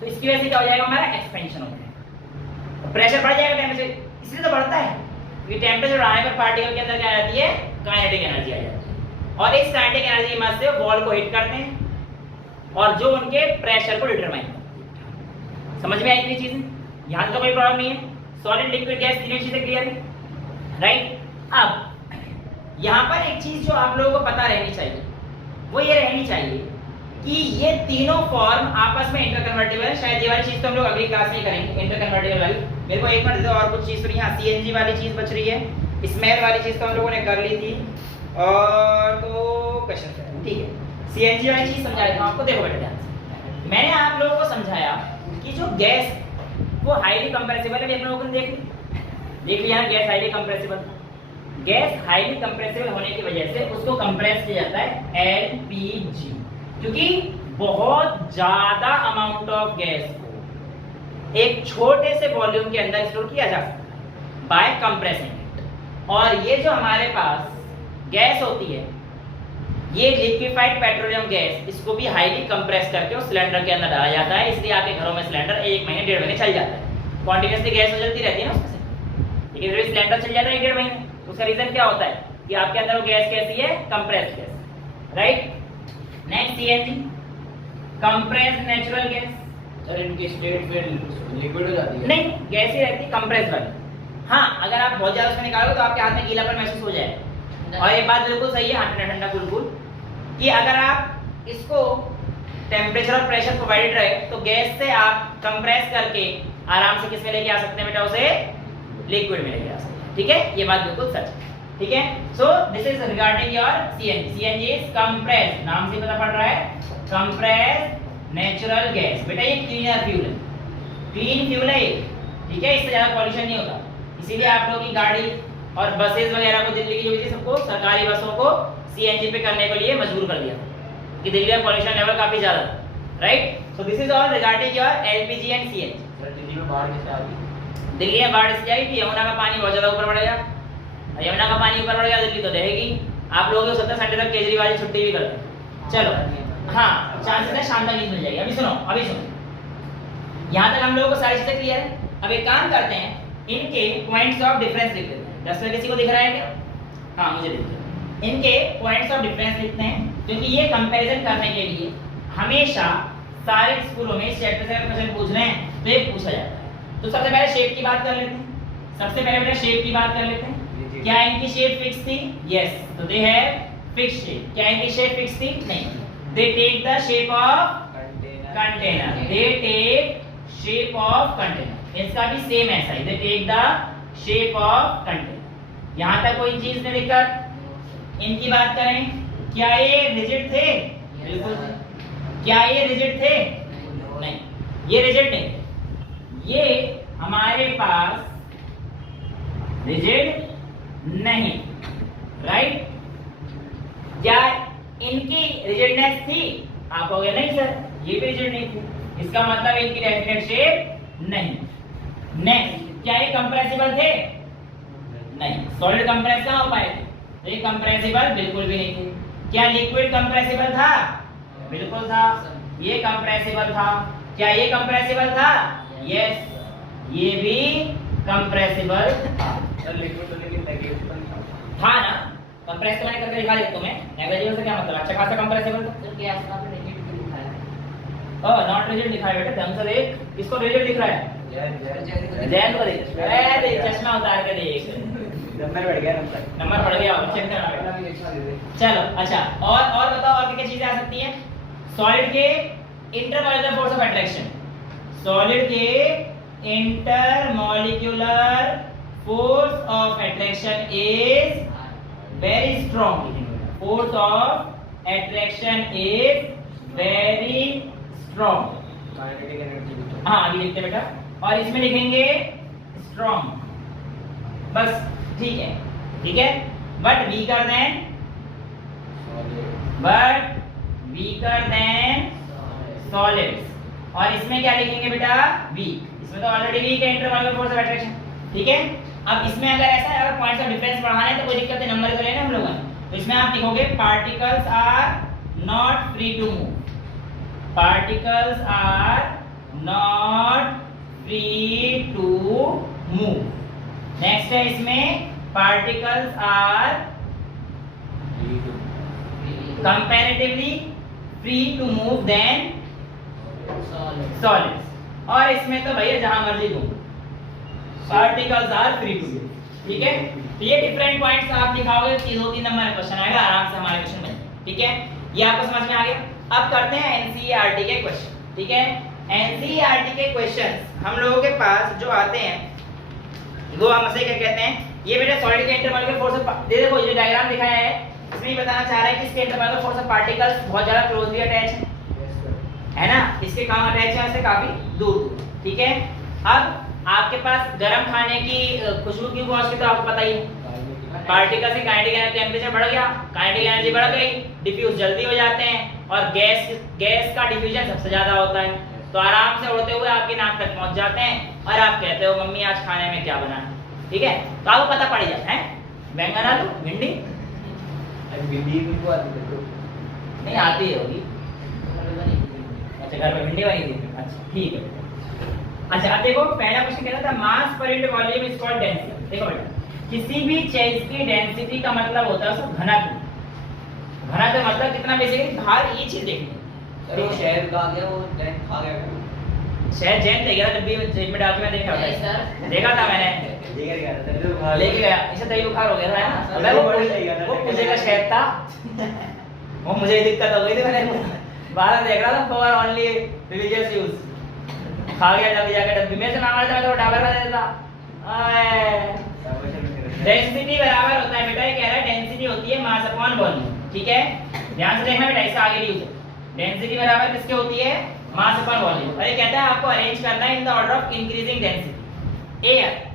तो इसकी वजह से क्या हो जाएगा, हमारा एक्सपेंशन हो जाएगा, प्रेशर बढ़ जाएगा, टेम्परेचर इसलिए तो बढ़ता है क्योंकि टेम्परेचर बढ़ाने पर पार्टिकल के अंदर क्या आ जाती है, काइनेटिक एनर्जी आ जाती है, और इस काइनेटिक एनर्जी की मदद से बॉल को हिट करते हैं और जो उनके प्रेशर को डिटरमाइन करती है। समझ में आई इतनी चीजें? यहाँ तो कोई प्रॉब्लम नहीं है। सॉलिड, लिक्विड, गैस, तीनों चीजें क्लियर है, राइट। अब यहाँ पर एक चीज जो आप लोगों को पता रहनी चाहिए वो ये रहनी चाहिए कि ये तीनों फॉर्म आपस में इंटरकन्वर्टिबल है। शायद ये वाली चीज तो हम लोग अगली क्लास में करेंगे, इंटरकन्वर्टिबल वाली। मेरे को एक बार दे दो और कुछ चीज सुनिए। यहाँ सीएनजी वाली चीज बच रही है, स्मेल वाली चीज तो हम लोगों ने कर ली थी, और तो क्वेश्चन है, ठीक है। सीएनजी वाली चीज समझा देता हूँ आपको, देखो बेटा ध्यान से। मैंने आप लोगों को समझाया कि जो गैस वो हाईली कंप्रेसिबल है, आप लोगों ने देख लिया gas highly compressible. Gas highly compressible होने की वजह से उसको कंप्रेस किया जाता है एलपीजी, क्योंकि बहुत ज्यादा अमाउंट ऑफ गैस को एक छोटे से वॉल्यूम के अंदर स्टोर किया जा सकता है बाय कंप्रेसिंग। और ये जो हमारे पास गैस होती है, ये लिक्विफाइड पेट्रोलियम गैस, इसको भी हाईली कंप्रेस करके उस सिलेंडर के अंदर डाला जाता है। इसलिए आपके घरों में सिलेंडर 1 महीने 1.5 महीने चल जाता है, कॉन्टिन्यूसली गैस हो चलती रहती है ना उसमें से। लेकिन फिर सिलेंडर चल जाता है 1.5 महीने, उसका रीजन क्या होता है कि आपके अंदर वो गैस कैसी है, compressed gas, right. Next CNG, compressed natural gas, sir इनकी स्टेट फिर लिक्विड हो जाती है? नहीं, गैस ही रहती, कंप्रेस वाली। हाँ, अगर आप बहुत ज्यादा उसमें निकालोगे तो आपके हाथ में गीलापन महसूस हो जाएगा। और ये बात बिल्कुल सही है, हाँ ठंडा ठंडा बिल्कुल, कि अगर आप इसको टेम्परेचर और प्रेशर प्रोवाइडेड रहे तो गैस से आप कंप्रेस करके आराम से किस में लेके आ सकते हैं बेटा, उसे लिक्विड में लेके आ सकते हैं। ठीक है, ये बात बिल्कुल सच है। ठीक है, so this is regarding your CNG. CNG is compressed, नाम से पता पड़ रहा है, कंप्रेस्ड नेचुरल गैस। बेटा ये क्लीनर फ्यूल है, क्लीन फ्यूल है ये। ठीक है, इससे ज्यादा पॉल्यूशन नहीं होता, इसीलिए आप लोगों की गाड़ी और बसेस वगैरह को, दिल्ली की जो थी सबको, सरकारी बसों को सीएनजी पे करने के लिए मजबूर कर दिया कि दिल्ली में पॉल्यूशन लेवल काफी ज्यादा था, right. So this is all regarding your LPG and CNG. Sir Delhi में बाढ़ कैसे आ गई? दिल्ली में बाढ़ इसलिए आई कि यमुना का पानी बहुत ज्यादा ऊपर बढ़ेगा, यमुना का पानी ऊपर बढ़ गया, दिल्ली तो दहेगी। आप लोगों को 17 संडे तक केजरीवाल जी छुट्टी भी करते हैं। चलो, हाँ चांसेस है शाम तक न्यूज़ मिल जाएगी। अभी सुनो, यहाँ तक हम लोगों को सारी चीजें क्लियर है। अब एक काम करते हैं, इनके पॉइंट्स ऑफ डिफरेंस लिख लेते हैं। 10 में किसी को दिख रहा है क्या? हाँ मुझे दिख रहा है। इनके पॉइंट्स ऑफ डिफरेंस लिखते हैं, क्योंकि ये कंपैरिजन करने के लिए हमेशा सारे स्कूलों में इस चैप्टर से अगर क्वेश्चन पूछ रहे हैं तो ये पूछा जाता है। तो सबसे पहले शेप की बात कर लेते हैं। सबसे पहले बेटा शेप की बात कर लेते हैं। क्या इनकी शेप फिक्स थी? यस, तो दे हैव फिक्स्ड शेप। क्या इनकी शेप फिक्स थी? नहीं। They take the shape of container, they take shape of container. इसका भी सेम ऐसा ही, they take the shape of container. यहां तक कोई चीज नहीं दिक्कत। इनकी बात करें, क्या ये रिजिड थे? बिल्कुल। क्या ये रिजिड थे? नहीं, ये रिजिड नहीं। ये हमारे पास रिजिड नहीं, राइट। क्या इनकी रिजिडनेस थी? आप कहोगे नहीं सर, ये भी रिजिड नहीं थी, इसका मतलब इनकी डेफिनेट शेप नहीं। नेक्स्ट, क्या ये कंप्रेसिबल थे? नहीं, सॉलिड कंप्रेस कहां हो पाए थे? तो ये कंप्रेसिबल बिल्कुल भी नहीं थे। क्या लिक्विड कंप्रेसिबल था? बिल्कुल था। ये कंप्रेसिबल था। क्या ये कंप्रेसिबल था? यस, ये भी कंप्रेसिबल था। लिक्विड तो लेकिन नेगेटिव था ना, कंप्रेस मैंने करके दिखा दिया तुम्हें। नेग्लिजिबल से क्या मतलब? अच्छा खासा कंप्रेसिबल था। सर गैस का आपने रिजिड क्यों लिखा है? ओह, नॉट रिजिड लिखा है बेटा, ढंग से देख, किसको रिजिड दिख रहा है? जैन को देख। अरे देख, चश्मा उतार के देख, नंबर बढ़ गया, नंबर बढ़ गया, चेक करना बेटा। चलो अच्छा, और बताओ और क्या चीजें आ सकती हैं? सॉलिड के intermolecular force of attraction, solid के intermolecular force of attraction is very strong. Force of attraction is very strong. हाँ अभी लिखते बेटा, और इसमें लिखेंगे स्ट्रॉन्ग, बस ठीक है, ठीक है। But weaker then solids. और इसमें क्या लिखेंगे बेटा? वीक। इसमें तो ऑलरेडी वीक है, इंटरमॉलिक्यूलर फोर्स ऑफ अट्रैक्शन, ठीक है। अब इसमें अगर ऐसा है, अगर पॉइंट्स ऑफ डिफरेंस बढ़ाना है तो कोई दिक्कत है, नंबर तो लेना हम लोगों ने। तो इसमें आप लिखोगे particles are not free to move, particles are not free to move. Next है इसमें particles are comparatively free to move then solids. और इसमें तो भैया जहां मर्जी घूमो, particles are free to move, ठीक है। तो ये डिफरेंट पॉइंट्स आप लिखाओगे, 2-3 नंबर में क्वेश्चन आएगा, आराम से हमारे क्वेश्चन बनेंगे, ठीक है। ये आपको समझ में आ गया। अब करते हैं एनसीईआरटी के क्वेश्चन, ठीक है। एनसीईआरटी के क्वेश्चंस हम लोगों के पास जो आते हैं वो हम उसे क्या कहते हैं? ये बेटा सॉलिड के इंटरमॉलिक्यूलर फोर्स ऑफ, देखो ये डायग्राम दिखाया है, इसमें बताना चाह रहा है कि इसके इंटरमॉलिक्यूलर फोर्स ऑफ पार्टिकल्स बहुत ज्यादा क्लोजली अटैच है ना, इसके कहां अटैच है? इससे काफी दूर, ठीक है। अब आपके पास गरम खाने की खुशबू क्यों पहुंचती है तो आपको पता ही है, पार्टिकल से काइनेटिक एनर्जी, टेंपरेचर बढ़ गया, काइनेटिक एनर्जी बढ़ गई, डिफ्यूज जल्दी हो जाते हैं, और गैस का डिफ्यूजन सबसे ज्यादा होता है, तो आराम से उड़ते हुए आपकी नाक तक पहुंच जाते हैं, और आप कहते हो मम्मी आज खाने में क्या बना है, ठीक है। तो आपको पता पड़ जाता है बैंगन, आलू, भिंडी। भिंडी को आती है नहीं आती होगी, अच्छा घर में भिंडी बनी थी, अच्छा ठीक है। अच्छा अब देखो, पहला क्वेश्चन कहता था मास पर unit volume is called density. देखो बेटा, किसी भी चीज की डेंसिटी का मतलब होता है उसका घनत्व। घनत्व मतलब कितना, बेसिकली बाहर ये चीज देखनी है। सर वो शहर का आ गया, वो डेंस खा गया। शायद जैन ले गया डब्बी में जेब में डाल के मैं देखा नहीं था सर। देखा था मैंने लेके गया इसे तभी बुखार हो गया था ना अबे वो मुझे का शायद था वो मुझे दिक्कत हो गई थी मैंने बाहर देख रहा था फॉर ओनली रिलीजियस यूज खा गया डब्बी जाके डब्बी में से मांगा था तो डाबर का देता डेंसिटी बराबर होता है बेटा ये कह रहा है डेंसिटी होती है मास अपॉन वॉल्यूम ठीक है ध्यान से देखना बेटा इससे आगे भी यूज डेंसिटी बराबर किसके होती है मास अपॉन वॉल्यूम अरे कहता है आपको अरेंज करना है in the order of increasing density air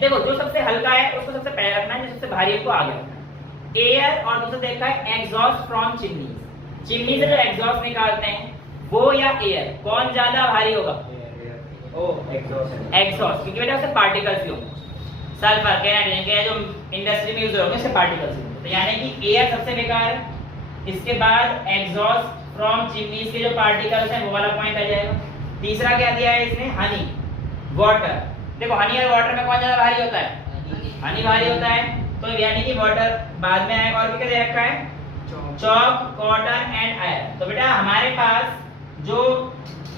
देखो जो सबसे हल्का है उसको सबसे पहले रखना है जो सबसे भारी है उसको आगे रखना है एयर और दूसरा देखा है एग्जॉस्ट फ्रॉम चिमनी चिमनी से जो एग्जॉस्ट निकालते हैं वो या एयर कौन ज्यादा भारी होगा एग्जॉस्ट क्योंकि बेटा उससे पार्टिकल्स भी होंगे सल्फर कहना के जो इंडस्ट्री में यूज होंगे उससे पार्टिकल्स भी होंगे तो यानी कि एयर सबसे बेकार है इसके बाद एग्जॉस्ट फ्रॉम चिमनीज के जो पार्टिकल्स हैं वो वाला पॉइंट आ जाएगा तीसरा क्या दिया है इसने हनी वाटर देखो हनी और वाटर में कौन ज्यादा भारी होता है हनी भारी होता है तो यानी कि वाटर बाद में आएगा और भी क्या दे रखा है चॉक कॉटन एंड आयरन तो बेटा हमारे पास जो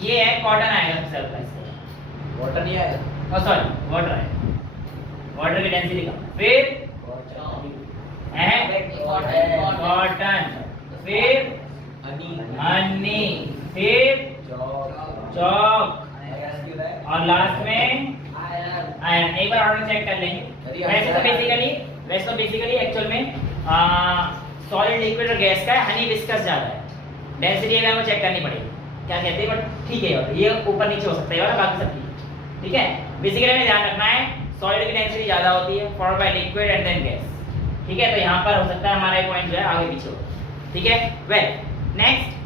ये है कॉटन आएगा सबसे हल्का इसका वाटर नहीं आएगा ओ सॉरी वाटर आएगा वाटर की डेंसिटी का फिर कॉटन फिर हनी फिर चॉक और लास्ट में आयरन एक बार ऑर्डर चेक कर लेंगे वैसे तो बेसिकली एक्चुअल में सॉलिड लिक्विड और गैस का है हनी विस्कस ज्यादा है डेंसिटी अगर हमें चेक करनी पड़ेगी क्या कहते हैं बट ठीक है ये ऊपर नीचे हो सकता है वाला बाकी सब ठीक है बेसिकली हमें ध्यान रखना है सॉलिड की डेंसिटी ज्यादा होती है followed by liquid and then gas ठीक है तो यहाँ पर हो सकता है हमारा पॉइंट जो है आगे पीछे हो ठीक है well next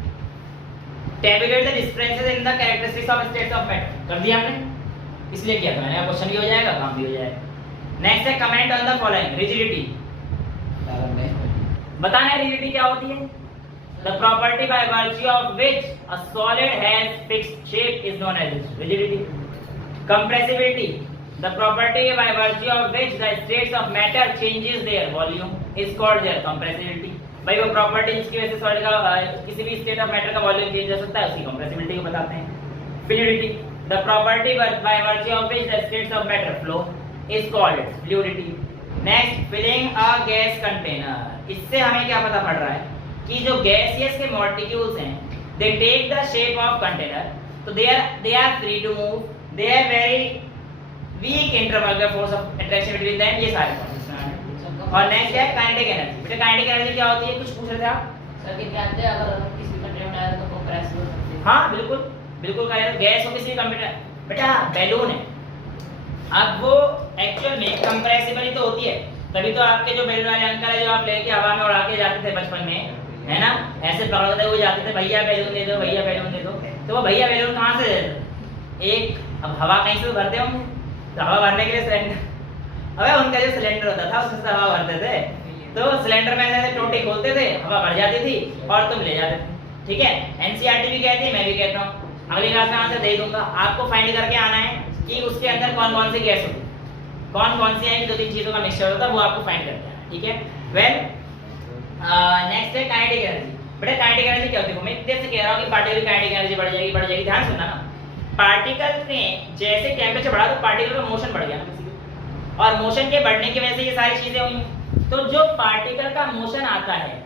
tabulate the differences in the characteristics of states of matter कर दिया हमने इसलिए किया था मैंने क्वेश्चन भी हो जाएगा काम भी हो जाएगा नेक्स्ट है comment on the following rigidity बताना है रिजिडिटी क्या होती है the property by virtue of which a solid has fixed shape is known as rigidity compressibility the property by virtue of which the states of matter changes their volume is called their compressibility भाई वो property जिसकी वजह से solid का किसी भी state of matter का volume change हो सकता है उसकी कंप्रेसिबिलिटी को बताते हैं fluidity the property by virtue of which the states of matter flow is called fluidity next filling a gas container इससे हमें क्या पता पड़ रहा है कि जो गैसियस के मॉलिक्यूल्स हैं they take the shape of container तो they are free to move they are very weak intermolecular force of attraction between them ये सारे और नेक्स्ट क्या है काइनेटिक एनर्जी बेटा काइनेटिक एनर्जी क्या होती है कुछ पूछ रहे थे आप सर कि कहते हैं अगर हम किसी कंटेनर में डालें तो कंप्रेस हो सकती है हाँ बिल्कुल बिल्कुल करें गैस हो किसी भी कंप्यूटर बेटा बैलून है अब वो एक्चुअल में कंप्रेसिबल ही तो होती है तभी तो आपके जो बैलून वाले अंकल है जो आप लेके हवा में उड़ा के जाते थे बचपन में है ना ऐसे पकड़ते हुए जाते थे भैया बैलून दे दो भैया बैलून दे दो तो वो भैया बैलून कहाँ से दे दो एक अब हवा कहीं से तो भरते होंगे तो हवा भरने के लिए सिलेंडर अबे उनका जो सिलेंडर होता था उससे हवा भरते थे तो सिलेंडर में ऐसे टोटी खोलते थे हवा भर जाती थी और तुम ले जाते थे ठीक है एनसीईआरटी भी कहती है मैं भी कहता हूँ अगली क्लास में आंसर दे दूंगा आपको फाइंड करके आना है कि उसके अंदर कौन कौन सी गैस होती है कौन कौन सी है कि दो तीन चीजों का मिक्सचर होता है वो आपको फाइंड करके आना ठीक है वेल नेक्स्ट है काइनेटिक एनर्जी बेटा काइनेटिक एनर्जी क्या होती है मैं देर से कह रहा हूँ कि पार्टिकल की काइनेटिक एनर्जी बढ़ जाएगी ध्यान सुनना ना पार्टिकल ने जैसे टेम्परेचर बढ़ा तो पार्टिकल का मोशन बढ़ गया ना और मोशन के बढ़ने की वजह से ये सारी चीजें हुई तो जो पार्टिकल का मोशन आता है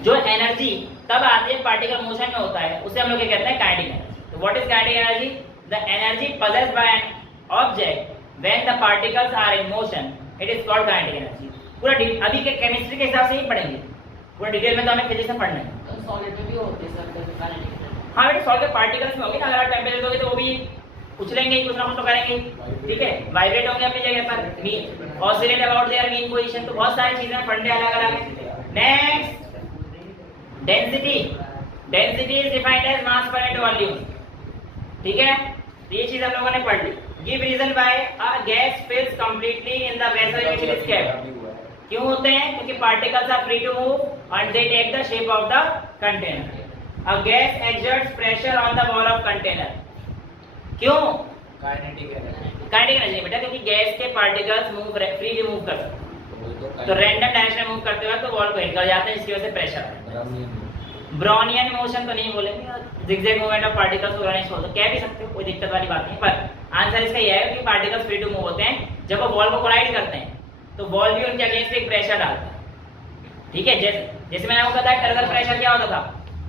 जो एनर्जी तब आती है पार्टिकल मोशन में होता है उसे हम लोग क्या कहते हैं काइनेटिक एनर्जी तो what is kinetic energy the energy possessed by an object when the particles are in motion it is called kinetic energy पूरा अभी के केमिस्ट्री के हिसाब से ही पढ़ेंगे पूरा डिटेल में तो हमें फिजिक्स में पढ़ना है तो सॉलिड में भी होती है सर काइनेटिक एनर्जी हां बेटा सॉलिड के पार्टिकल्स में होगी ना अगर आप टेंपरेचर दोगे तो वो भी उछलेंगे कुछ ना कुछ तो करेंगे ठीक है वाइब्रेट होंगे अपनी जगह पर mean oscillate about their mean position तो बहुत सारी चीजें पढ़ने अलग-अलग है next density is defined as mass पर यूनिट वॉल्यूम ठीक है तो ये चीज हम लोगों ने पढ़ ली give reason why a gas fills completely in the vessel which it is kept क्यों होते हैं क्योंकि particles are free to move and they take the shape of the container a gas exerts pressure on the wall of container क्यों kinetic energy बेटा क्योंकि gas के particles move freely move कर सकते हैं तो रैंडम डायरेक्शन में move करते वक्त तो वॉल को हिट कर जाते हैं इसकी वजह से प्रेशर ब्राउनियन मोशन तो नहीं बोलेंगे, जिगजैग मूवमेंट ऑफ पार्टिकल्स को नहीं छोड़, कह भी सकते हो, कोई दिक्कत वाली बात नहीं, पर आंसर इसका यह है कि पार्टिकल्स फ्री टू मूव होते हैं जब वो बॉल को कोलाइड करते हैं, तो बॉल भी उनके अगेंस्ट एक प्रेशर डालता है। ठीक है, जैसे मैंने आपको बताया टर्गर प्रेशर क्या होता था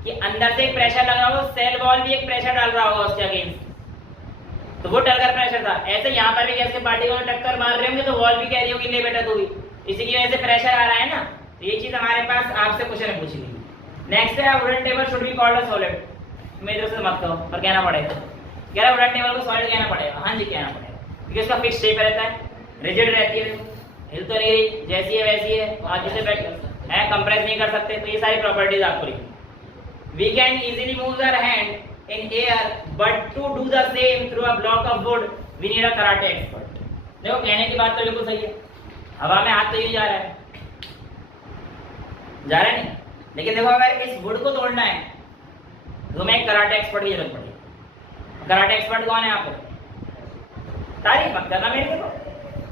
कि अंदर से एक प्रेशर लग रहा हो, सेल बॉल भी एक प्रेशर डाल रहा होगा उसके अगेंस्ट, तो वो टर्गर प्रेशर था। ऐसे यहाँ पर भी गैस के पार्टिकल टक्कर मार रहे होंगे तो बॉल भी कह रही होगी ले बेटा तू भी, इसी की वजह से प्रेशर आ रहा है ना। तो ये चीज हमारे पास आपसे क्वेश्चन में पूछी गई। नेक्स्ट है wooden table should be called a solid. मेरी तरफ से मत कहो पर कहना पड़ेगा, कह रहा वुडन टेबल को सॉलिड कहना पड़ेगा। हाँ जी कहना पड़ेगा, क्योंकि उसका फिक्स शेप रहता है, रिजिड रहती है, हिल तो नहीं रही, जैसी है वैसी है, आप जिसे बैठ है कंप्रेस नहीं कर सकते, तो ये सारी प्रॉपर्टीज आपको लिखनी। We can easily move our hand in air but to do the same through a block of wood we need a karate expert। देखो कहने की बात तो बिल्कुल सही है, हवा में हाथ तो ही जा रहा है नहीं, लेकिन देखो अगर इस वुड को तोड़ना है तो मैं एक कराटे एक्सपर्ट की जरूरत पड़ेगी। कराटे एक्सपर्ट कौन है यहाँ पे? तारीफ मत करना मेरी, देखो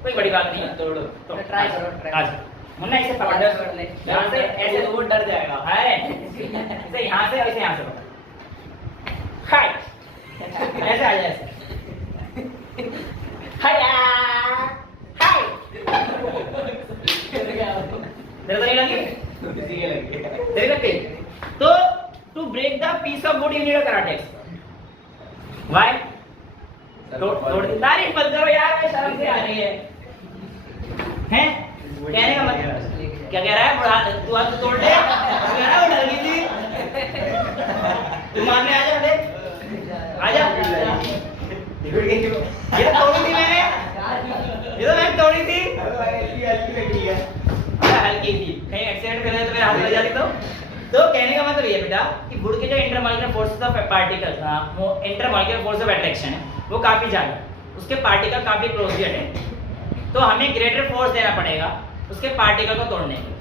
कोई बड़ी बात नहीं है, तोड़ो तो ट्राई करो। मुन्ना इसे पकड़ ले, यहाँ से ऐसे तो वो डर जाएगा, है इसे यहाँ से ऐसे यहाँ से पकड़, हाय ऐसे आ जाए, ऐसे हाय हाय, तेरे को नहीं लगी? तेरे को लगी? तो to break the piece of wood you need a karate expert. Why? तोड़ तारीफ मत करो यार, मैं शर्म से आ रही है हैं? कहने का मतलब क्या कह रहा है? बुढ़ा तू हाथ तोड़ दे, कह रहा है डर गई थी, तू मारने आ जा, देख आजा, ये तोड़ी थी मैंने, ये तो मैंने तोड़ी थी, हल्की थी, कहीं एक्सीडेंट कर रहे तो मेरे हाथ लग जाती। तो कहने का मतलब ये बेटा कि वुड के जो इंटरमॉलिक्यूलर फोर्सेस ऑफ पार्टिकल्स ना, वो इंटरमॉलिक्यूलर फोर्स ऑफ अट्रैक्शन है वो काफी ज्यादा, उसके पार्टिकल काफी क्लोजली अटैच्ड है, तो हमें ग्रेटर फोर्स देना पड़ेगा उसके पार्टिकल को तोड़ने के लिए,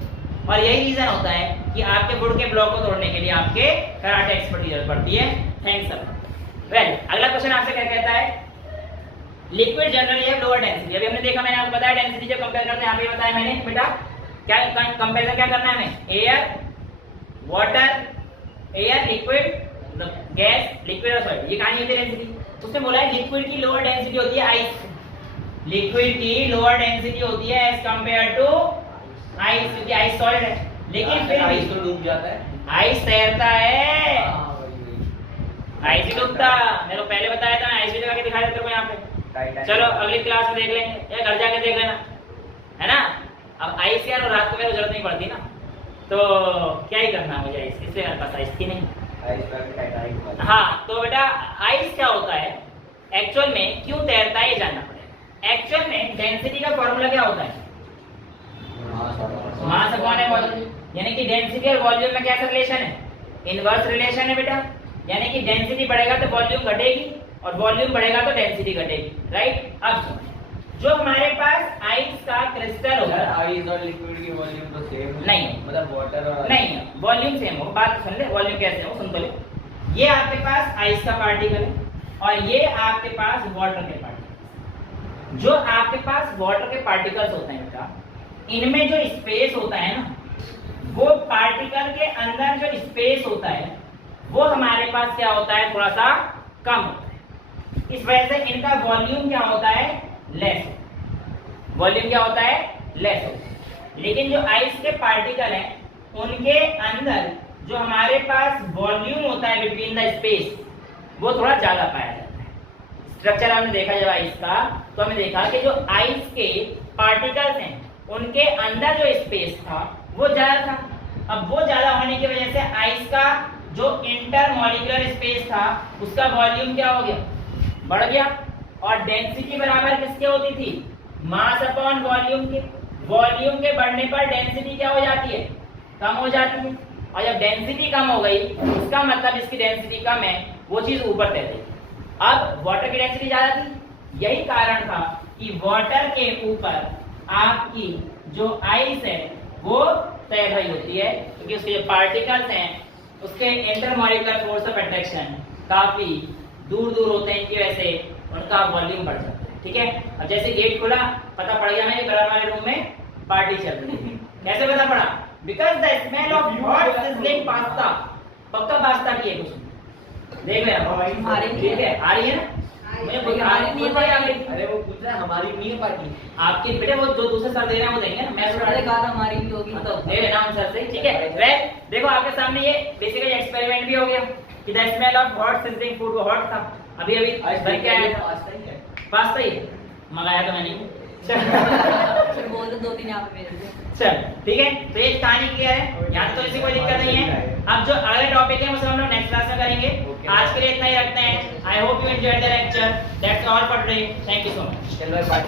और यही रीजन होता है कि आपके वुड के ब्लॉक को तोड़ने के लिए आपके कराटे एक्सपर्ट की जरूरत पड़ती है। Thanks sir. वेल अगला क्वेश्चन आपसे क्या कहता है, liquid generally have lower density. अभी हमने देखा, मैंने आपको बताया डेंसिटी जब कंपेयर करते हैं, यहाँ पे बताया मैंने बेटा क्या कंपैरिजन क्या करना है हमें, air water, air liquid gas liquid और सॉलिड, ये कहानी होती है डेंसिटी। उसने बोला है लिक्विड की लोअर डेंसिटी होती है आइस, लिक्विड की लोअर डेंसिटी होती है एज कंपेयर टू आइस, क्योंकि आइस सॉलिड है, लेकिन फिर भी तो डूब जाता है, आइस तैरता है, आइस ही डूबता। मेरे को पहले बताया था, आइस भी लगा के दिखा देते को यहाँ पे। चलो अगली क्लास में देख लेंगे या घर जाके देख लेना, है ना। अब आइस यार रात को मेरे को जरूरत नहीं पड़ती ना, तो क्या ही करना मुझे आइस, इसलिए मेरे पास आइस थी नहीं। हाँ तो बेटा आइस क्या होता है एक्चुअल में, क्यों तैरता है ये जानना पड़ेगा। एक्चुअल में डेंसिटी का फॉर्मूला क्या होता है, मास अपॉन वॉल्यूम, यानी कि डेंसिटी और वॉल्यूम में कैसा रिलेशन है, इनवर्स रिलेशन है बेटा, यानी कि डेंसिटी बढ़ेगा तो वॉल्यूम घटेगी और वॉल्यूम बढ़ेगा तो डेंसिटी घटेगी, राइट। अब जो हमारे पास आइस का क्रिस्टल होगा, आइस और लिक्विड की वॉल्यूम तो सेम नहीं, मतलब वाटर और नहीं वॉल्यूम सेम हो, बात सुन ले, वॉल्यूम कैसे हो सुन तो ले। ये आपके पास आइस का पार्टिकल है और ये आपके पास वाटर के पार्टिकल। जो आपके पास वाटर के पार्टिकल्स होते हैं बेटा, इनमें जो स्पेस होता है ना, वो पार्टिकल के अंदर जो स्पेस होता है वो हमारे पास क्या होता है, थोड़ा सा कम होता है। इस वजह से इनका वॉल्यूम क्या होता है, लेस। वॉल्यूम क्या होता है, लेस होता है। लेकिन जो आइस के पार्टिकल हैं उनके अंदर जो हमारे पास वॉल्यूम होता है बिटवीन द स्पेस, वो थोड़ा ज्यादा पाया जाता है। स्ट्रक्चर हमने देखा जब आइस का, तो हमने देखा कि जो आइस के पार्टिकल्स हैं उनके अंदर जो स्पेस था वो ज्यादा था। अब वो ज्यादा होने की वजह से आइस का जो इंटरमॉलिक्यूलर स्पेस था उसका वॉल्यूम क्या हो गया, बढ़ गया। और डेंसिटी बराबर किसके होती थी, मास अपॉन वॉल्यूम के। वॉल्यूम के बढ़ने पर डेंसिटी क्या हो जाती है, कम हो जाती है। और जब डेंसिटी कम हो गई इसका मतलब इसकी डेंसिटी कम है, वो चीज ऊपर तैरती है। अब वाटर की डेंसिटी ज्यादा थी, यही कारण था कि वाटर के ऊपर आपकी जो आइस है वो तैर रही होती है, क्योंकि उसके जो पार्टिकल्स हैं उसके इंटरमॉलिक्यूलर फोर्स ऑफ अट्रैक्शन काफी दूर दूर होते हैं, इनकी वजह से उनका वॉल्यूम बढ़ जाता है। ठीक है, अब जैसे गेट खुला, पता पड़ गया मेरे कलर वाले रूम में पार्टी चल रही है। कैसे पता पड़ा, because the smell of hot sizzling pasta पक्का पास्ता की है कुछ देख लेना हमारी नहीं ठीक है आ रही है ना मुझे हमारी नहीं है पार्टी। अरे वो पूछ रहा है हमारी नहीं है पार्टी। आपके बेटे वो जो दूसरे सर दे रहे हैं वो देंगे ना मैं सर ने कहा था हमारी भी होगी। तो दे लेना उन सर से ठीक है वेल देखो आपके सामने ये बेसिकली एक्सपेरिमेंट भी हो गया कि the smell of hot sizzling food वो हॉट था अभी अभी बन के आया था पास्ता ही है। पास्ता ही है। मंगाया तो मैंने फिर बोल दो 2-3 यहाँ पे भेज दे। चल ठीक है तो ये कहानी क्लियर है यहाँ तो इसी कोई दिक्कत नहीं है अब जो अगले टॉपिक है उसे हम लोग नेक्स्ट क्लास में करेंगे आज के लिए इतना ही रखते हैं I hope you enjoyed the lecture that's all for today thank you so much चल भाई